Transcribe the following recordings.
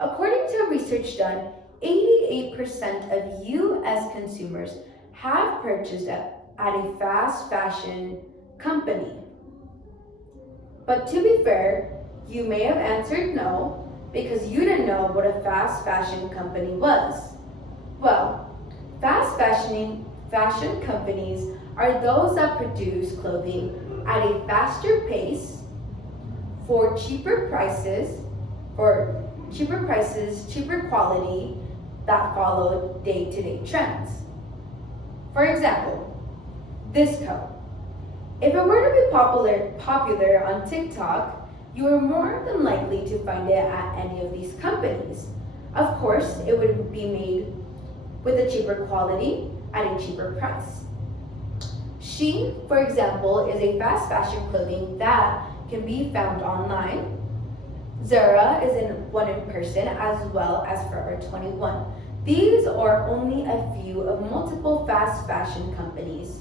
According to research done, 88% of US consumers have purchased at a fast fashion company. But to be fair, you may have answered no because you didn't know what a fast fashion company was. Well, fashion companies are those that produce clothing at a faster pace for cheaper prices, cheaper quality that follow day-to-day trends. For example, this coat. If it were to be popular on TikTok, you are more than likely to find it at any of these companies. Of course, it would be made with a cheaper quality at a cheaper price. Shein, for example, is a fast fashion clothing that can be found online. Zara is one in person, as well as Forever 21. These are only a few of multiple fast fashion companies.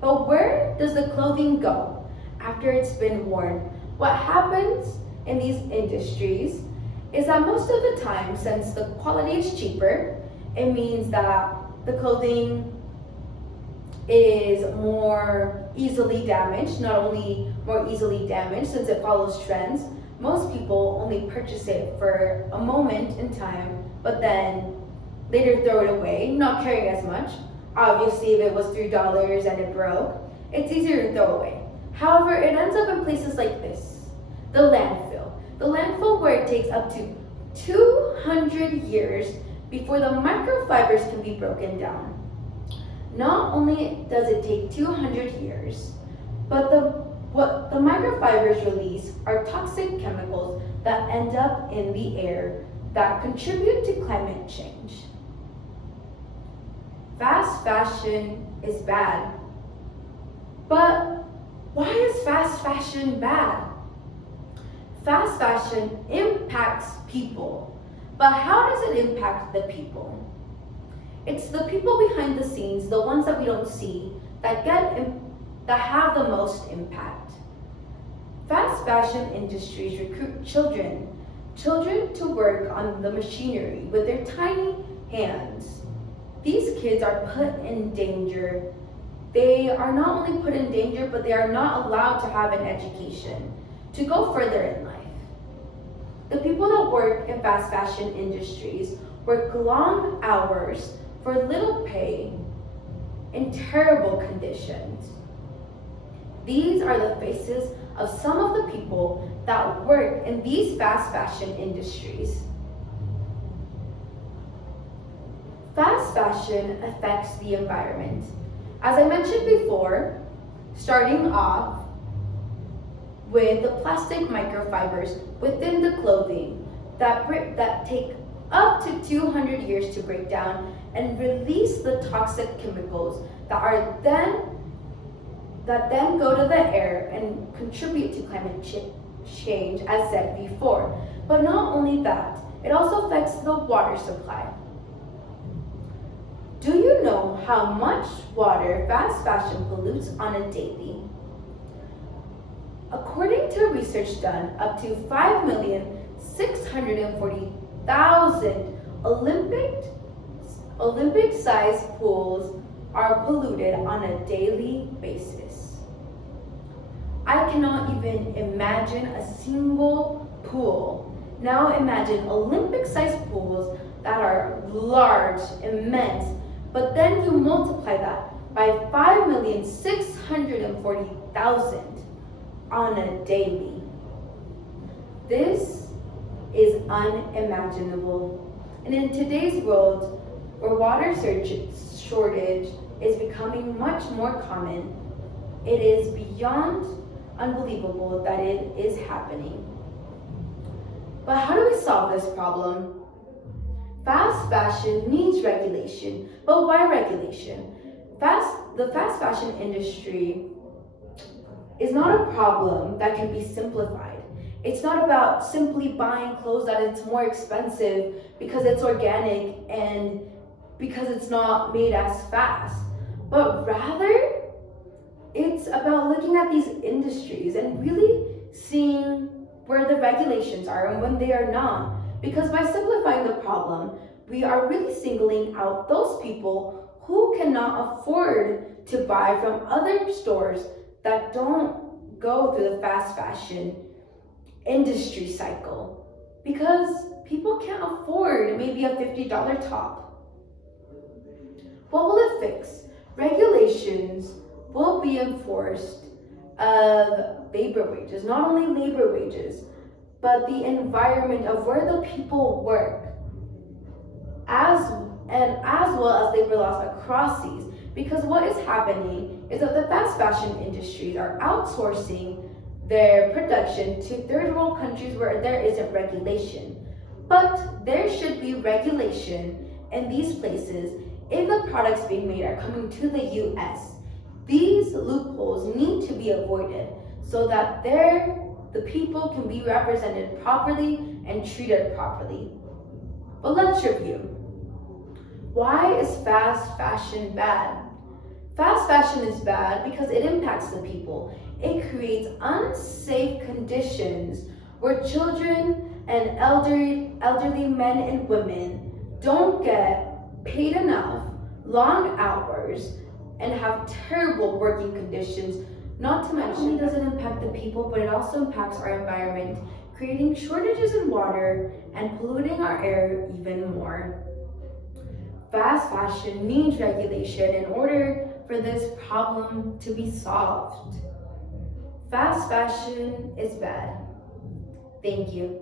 But where does the clothing go after it's been worn? What happens in these industries is that most of the time, since the quality is cheaper, it means that the clothing is more easily damaged. Not only more easily damaged since it follows trends, most people only purchase it for a moment in time, but then later throw it away, not caring as much. Obviously, if it was $3 and it broke, it's easier to throw away. However, it ends up in places like this, the landfill. The landfill where it takes up to 200 years before the microfibers can be broken down. Not only does it take 200 years, but what the microfibers release are toxic chemicals that end up in the air that contribute to climate change. Fast fashion is bad. But why is fast fashion bad? Fast fashion impacts people. But how does it impact the people? It's the people behind the scenes, the ones that we don't see, that have the most impact. Fast fashion industries recruit children to work on the machinery with their tiny hands. These kids are put in danger. They are not only put in danger, but they are not allowed to have an education to go further in life. The people that work in fast fashion industries work long hours for little pay in terrible conditions. These are the faces of some of the people that work in these fast fashion industries. Fast fashion affects the environment. As I mentioned before, starting off with the plastic microfibers within the clothing that take up to 200 years to break down and release the toxic chemicals that then go to the air and contribute to climate change, as said before. But not only that, it also affects the water supply. Do you know how much water fast fashion pollutes on a daily? According to research done, up to 5,640,000 Olympic-sized pools are polluted on a daily basis. I cannot even imagine a single pool. Now imagine Olympic-sized pools that are large, immense, but then you multiply that by 5,640,000 on a daily. This is unimaginable. And in today's world, where water shortage is becoming much more common, it is beyond unbelievable that it is happening. But how do we solve this problem? Fast fashion needs regulation, but why regulation? The fast fashion industry is not a problem that can be simplified. It's not about simply buying clothes that it's more expensive because it's organic and because it's not made as fast, but rather it's about looking at these industries and really seeing where the regulations are and when they are not. Because by simplifying the problem, we are really singling out those people who cannot afford to buy from other stores that don't go through the fast fashion industry cycle. Because people can't afford maybe a $50 top. What will it fix? Regulations will be enforced of labor wages, not only labor wages, but the environment of where the people work, as well as labor laws across these. Because what is happening is that the fast fashion industries are outsourcing their production to third world countries where there isn't regulation. But there should be regulation in these places if the products being made are coming to the US. These loopholes need to be avoided so that the people can be represented properly and treated properly. But let's review. Why is fast fashion bad? Fast fashion is bad because it impacts the people. It creates unsafe conditions where children and elderly men and women don't get paid enough, long hours, and have terrible working conditions. Not to mention, not only does it impact the people, but it also impacts our environment, creating shortages in water and polluting our air even more. Fast fashion needs regulation in order for this problem to be solved. Fast fashion is bad. Thank you.